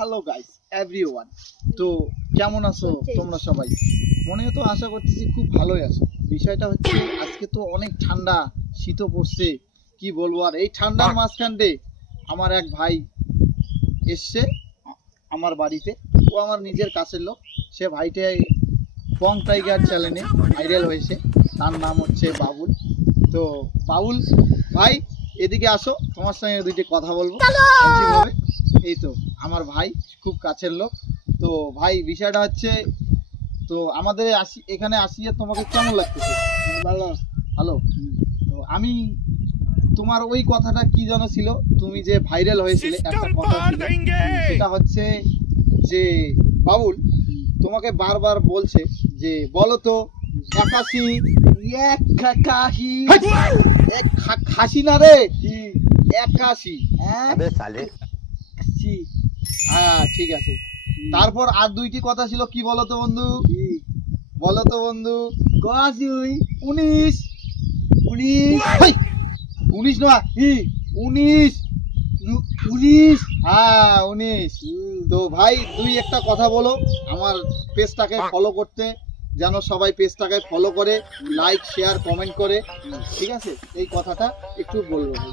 Hello guys everyone. তো কেমন আছো তোমরা সবাই? মনে তো আশা করতেছি খুব ভালোই আছো। বিষয়টা হচ্ছে আজকে তো অনেক ঠান্ডা, শীতও পড়ছে, কি বলবো। আর এই ঠান্ডার মাঝখানতে আমার এক ভাই এসছে আমার বাড়িতে। ও আমার নিজের কাছের লোক। সে ভাইটাই বং টাইগার চ্যানেলে ভাইরাল হয়েছে। তার নাম হচ্ছে বাবুল। তো বাবুল ভাই এদিকে আসো, তোমার সঙ্গে দুইটি কথা বলবো ভাবে। এই তো আমার ভাই, খুব কাছের লোক। তো ভাই বিষয়টা হচ্ছে, তো আমাদের এখানে আসিয়ে তোমাকে কেমন লাগতেছে? ভালো ভালো। তো আমি তোমার ওই কথাটা কি যেন ছিল, তুমি যে ভাইরাল হয়েছিলে একটা কথা ছিল, সেটা হচ্ছে যে বাবুল তোমাকে বারবার বলছে যে বলো তো 81 খাসি না রে, 81। হ্যাঁ ঠিক আছে। তারপর আর দুইটি কথা ছিল, কি বলো তো বন্ধু? বলো তো বন্ধু। 19 19 নয়, 19 হ্যাঁ 19। তো ভাই দুই একটা কথা বলো আমার পেজটাকে ফলো করতে, যেন সবাই পেজটাকে ফলো করে, লাইক শেয়ার কমেন্ট করে, ঠিক আছে? এই কথাটা একটু বলবো ভাই।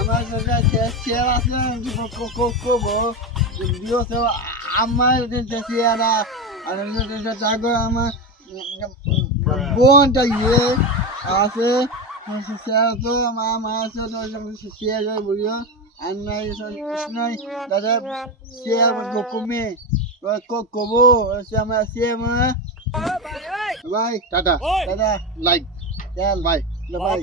আমার শেয়ার আছে আমার চেহারা আর আমার বোনটা ইয়ে আছে তো আমার শেয়ার বলিও আর নাই দাদা শেয়ার কমে কবো আমার শেয়ার ভাই টাটা দাদা লাইক বাই বাই।